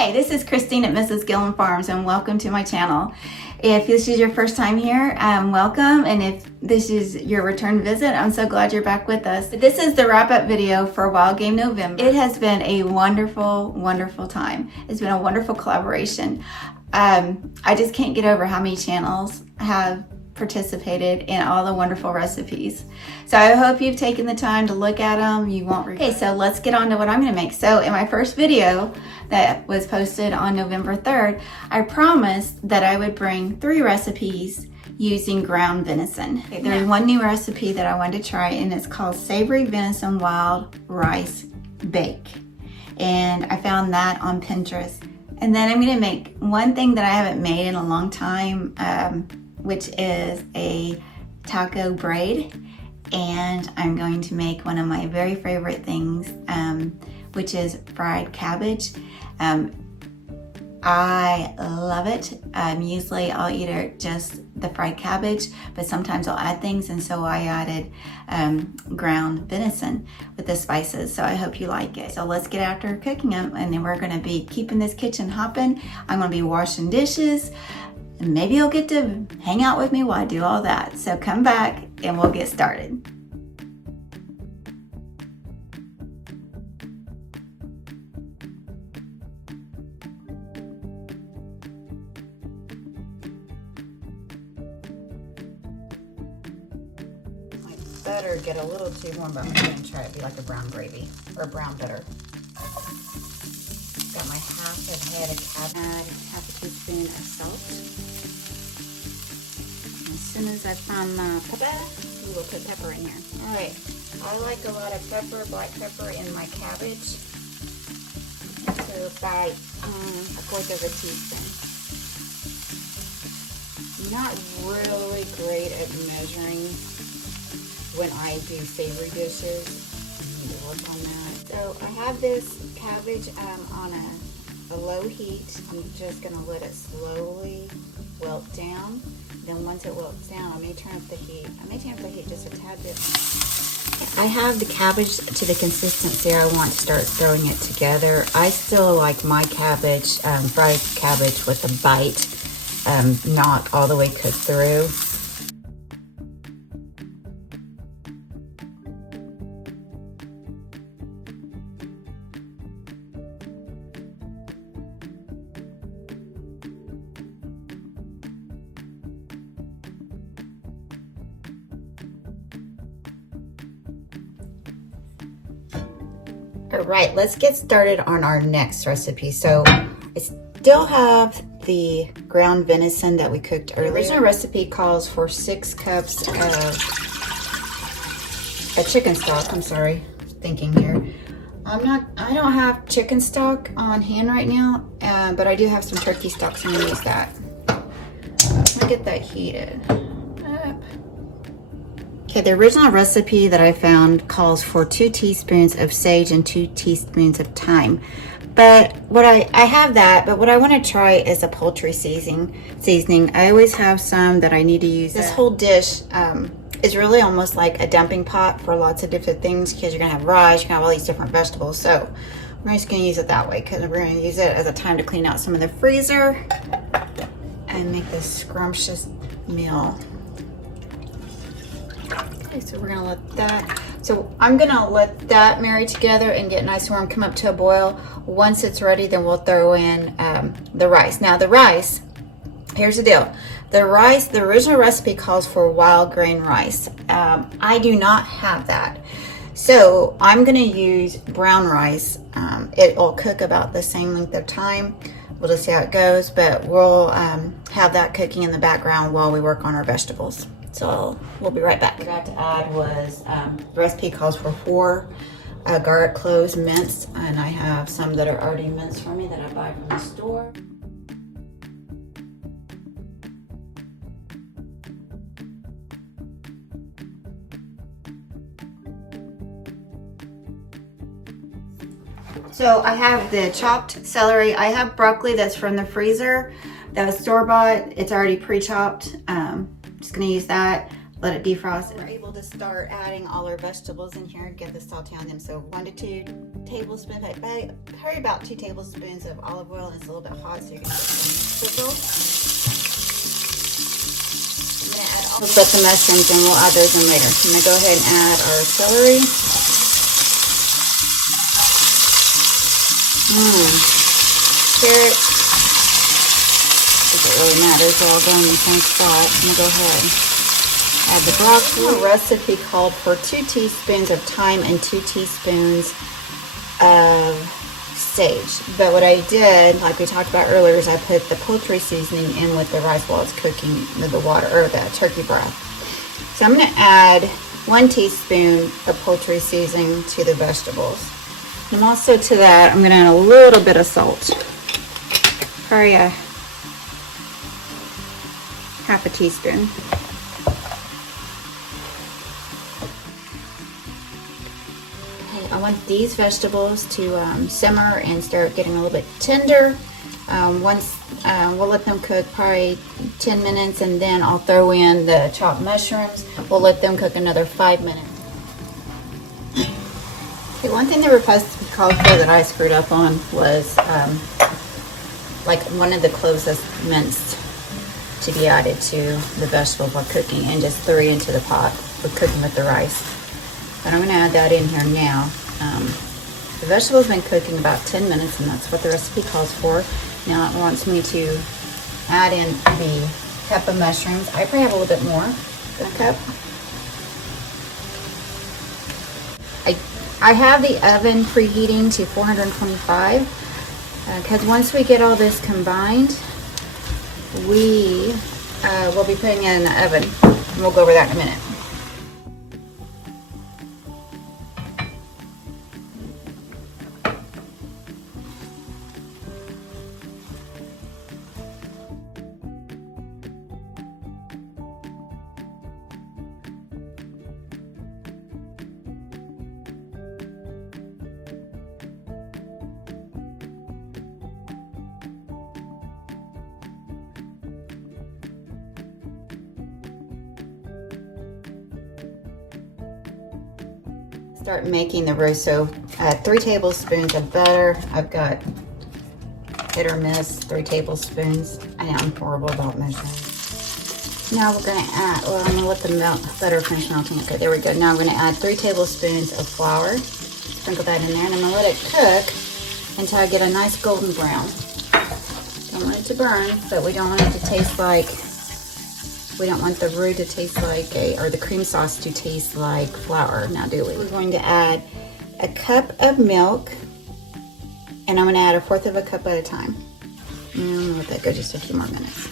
Hi, this is Christine at Mrs. Gillen Farms and welcome to my channel. If this is your first time here, welcome, and if this is your return visit, I'm so glad you're back with us. This is the wrap-up video for Wild Game November. It has been a wonderful, wonderful time. It's been a wonderful collaboration. I just can't get over how many channels have participated in all the wonderful recipes. So I hope you've taken the time to look at them. You won't regret. Okay, so let's get on to what I'm going to make. So in my first video that was posted on November 3rd, I promised that I would bring 3 recipes using ground venison. Okay, there's one new recipe that I wanted to try, and it's called Savory Venison Wild Rice Bake. And I found that on Pinterest. And then I'm going to make one thing that I haven't made in a long time, which is a taco braid. And I'm going to make one of my very favorite things, which is fried cabbage. I love it. Usually I'll eat it just the fried cabbage, but sometimes I'll add things, and so I added ground venison with the spices. So I hope you like it. So let's get after cooking them, and then we're gonna be keeping this kitchen hopping. I'm gonna be washing dishes, and maybe you'll get to hang out with me while I do all that. So come back and we'll get started. Butter get a little too warm, but I'm going to try it to be like a brown gravy or brown butter. Got my half a head of cabbage. Add half a teaspoon of salt. As soon as I find the pepper, we will put pepper in here. All right, I like a lot of pepper, black pepper in my cabbage. So about a fourth of a teaspoon. I'm not really great at measuring when I do savory dishes. I need to work on that. So I have this cabbage on a low heat. I'm just gonna let it slowly wilt down. Then once it wilts down, I may turn up the heat. I may turn up the heat just a tad bit. I have the cabbage to the consistency I want to start throwing it together. I still like my cabbage, fried cabbage with a bite, not all the way cooked through. All right, let's get started on our next recipe. So I still have the ground venison that we cooked earlier. The original recipe calls for 6 cups of chicken stock. I'm sorry, thinking here. I don't have chicken stock on hand right now, but I do have some turkey stock, so I'm gonna use that. Let me get that heated up. Okay, the original recipe that I found calls for 2 teaspoons of sage and 2 teaspoons of thyme. But what I have that, but what I want to try is a poultry seasoning. I always have some that I need to use. This whole dish is really almost like a dumping pot for lots of different things, because you're gonna have rice, you're gonna have all these different vegetables. So we're just gonna use it that way, because we're gonna use it as a time to clean out some of the freezer and make this scrumptious meal. Okay, so we're gonna let that, so I'm gonna let that marry together and get nice and warm, come up to a boil. Once it's ready, then we'll throw in the rice. Now the rice, here's the deal. The rice, the original recipe calls for wild grain rice. I do not have that. So I'm gonna use brown rice. It will cook about the same length of time. We'll just see how it goes, but we'll have that cooking in the background while we work on our vegetables. So we'll be right back. What I forgot to add was, the recipe calls for 4 garlic cloves minced, and I have some that are already minced for me that I buy from the store. So I have the chopped celery. I have broccoli that's from the freezer. That was store-bought. It's already pre-chopped. Just gonna use that. let it defrost. We're able to start adding all our vegetables in here, get this sauté on them. So 1 to 2 tablespoons, probably about 2 tablespoons of olive oil, and it's a little bit hot, so you can put some sizzle. I'm gonna add all the mushrooms, and we'll add those in later. I'm gonna go ahead and add our celery. Carrot. I think it really matters. They're all going in the same spot. I'm gonna go ahead and add the broccoli. The recipe called for 2 teaspoons of thyme and 2 teaspoons of sage. But what I did, like we talked about earlier, is I put the poultry seasoning in with the rice while it's cooking with the water, or the turkey broth. So I'm going to add 1 teaspoon of poultry seasoning to the vegetables. And also to that, I'm going to add a little bit of salt. Probably a half a teaspoon. I want these vegetables to simmer and start getting a little bit tender. We'll let them cook probably 10 minutes, and then I'll throw in the chopped mushrooms. We'll let them cook another 5 minutes. Okay, one thing the recipe called for that I screwed up on was like one of the cloves that's minced to be added to the vegetable while cooking, and just throw it into the pot for cooking with the rice. But I'm going to add that in here now. The vegetable's been cooking about 10 minutes, and that's what the recipe calls for. Now it wants me to add in the cup of mushrooms. I probably have a little bit more than a cup. I have the oven preheating to 425 because once we get all this combined, we will be putting it in the oven, and we'll go over that in a minute. Start making the roast. So 3 tablespoons of butter. I've got hit or miss 3 tablespoons. I know I'm horrible about measuring. Now we're going to add, well, I'm going to let the butter finish melting. Okay, there we go. Now I'm going to add 3 tablespoons of flour. Sprinkle that in there, and I'm going to let it cook until I get a nice golden brown. Don't want it to burn, but we don't want it to taste like, we don't want the roux to taste like or the cream sauce to taste like flour, now do we? We're going to add a cup of milk, and I'm going to add 1/4 of a cup at a time. I'm going to let that go just a few more minutes.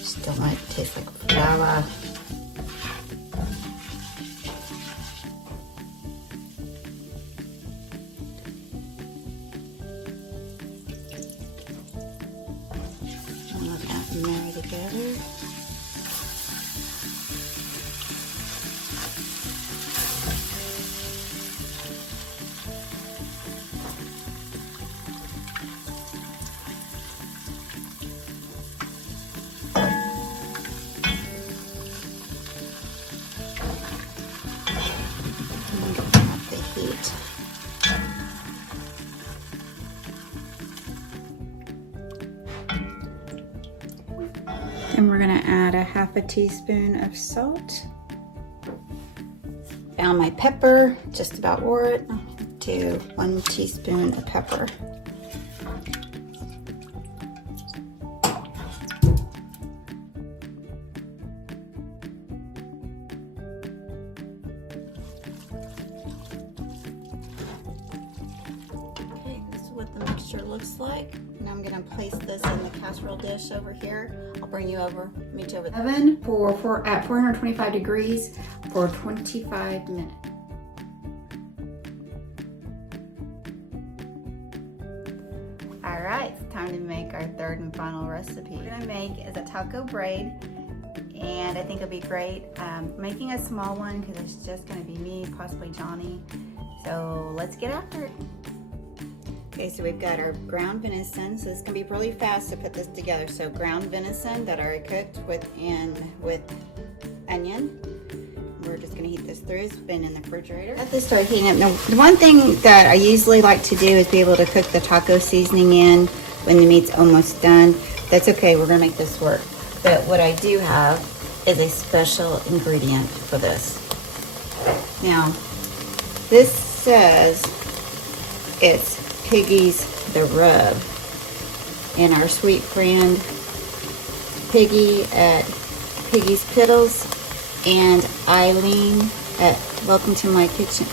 Just don't want it to taste like flour. Marry together. The heat. And we're going to add a half a teaspoon of salt. Found my pepper, just about wore it, to 1 teaspoon of pepper. Okay, this is what the mixture looks like. Now I'm going to place this in the casserole dish over here. I'll bring you over, meet you over the oven at 425 degrees for 25 minutes. All right, it's time to make our 3rd and final recipe. What we're going to make is a taco braid, and I think it'll be great. Making a small one because it's just going to be me, possibly Johnny. So let's get after it. Okay, so we've got our ground venison. So this can be really fast to put this together. So ground venison that I already cooked with onion. We're just gonna heat this through. It's been in the refrigerator. Let this start heating up. Now, the one thing that I usually like to do is be able to cook the taco seasoning in when the meat's almost done. That's okay, we're gonna make this work. But what I do have is a special ingredient for this. Now, this says it's Piggy's the Rub. And our sweet friend Piggy at Piggy's Piddles and Eileen at Welcome to My Kitchen.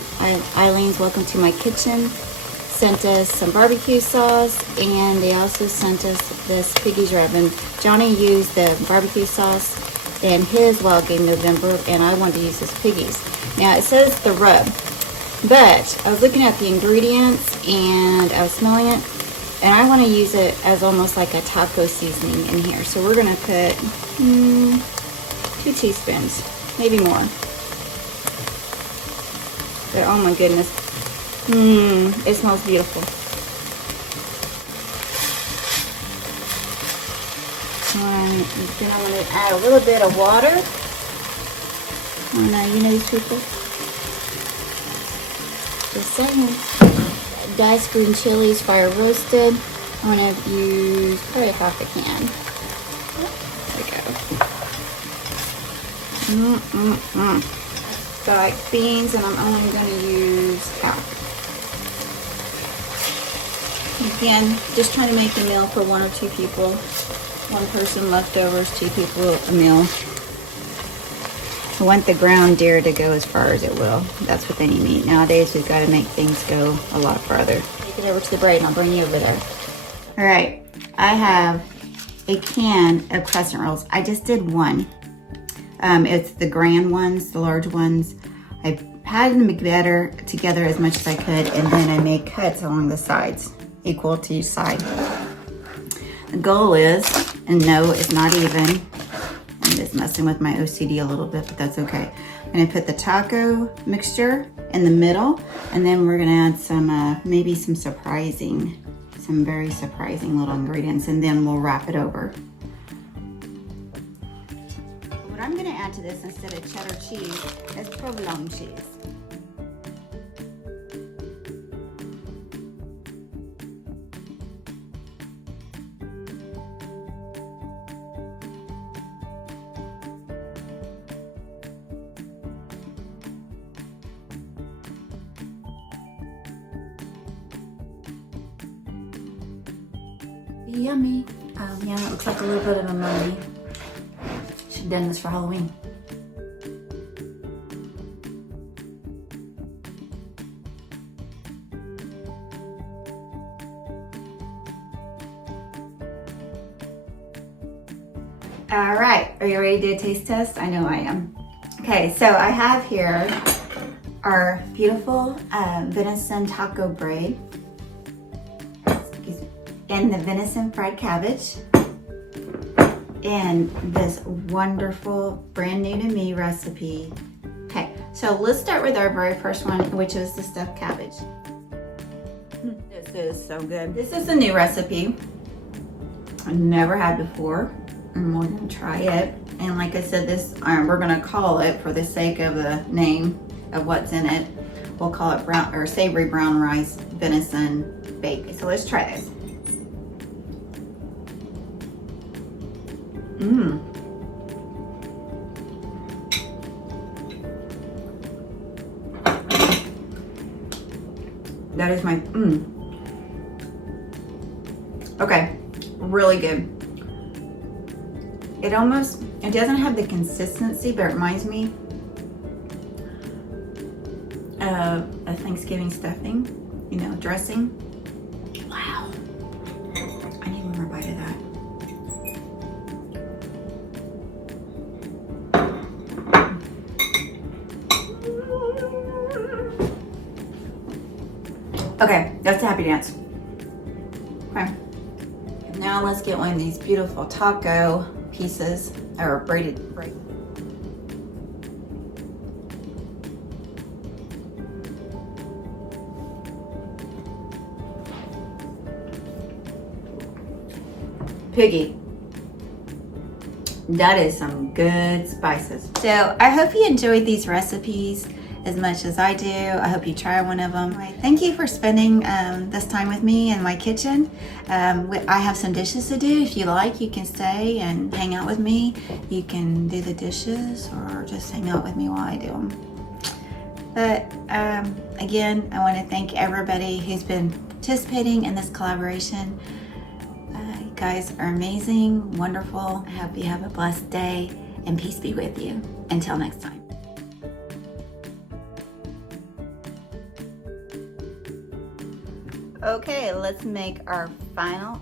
Eileen's Welcome to My Kitchen sent us some barbecue sauce, and they also sent us this Piggy's Rub. And Johnny used the barbecue sauce in his Wild Game November, and I wanted to use this Piggy's. Now it says the rub, but I was looking at the ingredients and I was smelling it, and I want to use it as almost like a taco seasoning in here. So we're gonna put 2 teaspoons, maybe more. But oh my goodness, it smells beautiful. And then I'm going to add a little bit of water. Oh no, you know these people. Just saying. Diced green chilies, fire roasted. I'm going to use probably half a can. There we go. So I like beans, and I'm only going to use half. Again, just trying to make a meal for 1 or 2 people. 1 person leftovers, 2 people a meal. I want the ground deer to go as far as it will. That's what they need meat. Nowadays, we've got to make things go a lot farther. Take it over to the braid, and I'll bring you over there. All right, I have a can of crescent rolls. I just did 1. It's the grand ones, the large ones. I patted them together as much as I could, and then I made cuts along the sides, equal to each side. The goal is, and no, it's not even. I'm just messing with my OCD a little bit, but that's okay. I'm gonna put the taco mixture in the middle, and then we're gonna add some, maybe some very surprising little ingredients, and then we'll wrap it over. What I'm gonna add to this instead of cheddar cheese is provolone cheese. Yummy. Yeah, it looks like a little bit of a mummy. Should have done this for Halloween. All right, are you ready to do a taste test? I know I am. Okay, so I have here our beautiful venison taco braid. And the venison fried cabbage, and this wonderful brand new to me recipe. Okay, so let's start with our very first one, which is the stuffed cabbage. This is so good. This is a new recipe I've never had before, and we're gonna try it. And like I said, this we're gonna call it, for the sake of the name of what's in it, we'll call it brown or savory brown rice venison bake. So let's try this. That is my, Okay, really good. It doesn't have the consistency, but it reminds me of a Thanksgiving stuffing, you know, dressing. Wow. I need one more bite of that. Okay, that's a happy dance. Okay. Now let's get one of these beautiful taco pieces, or braided. Piggy. That is some good spices. So I hope you enjoyed these recipes as much as I do. I hope you try one of them. Thank you for spending this time with me in my kitchen. I have some dishes to do. If you like, you can stay and hang out with me. You can do the dishes or just hang out with me while I do them. But again, I want to thank everybody who's been participating in this collaboration. You guys are amazing, wonderful. I hope you have a blessed day, and peace be with you. Until next time. Okay, let's make our final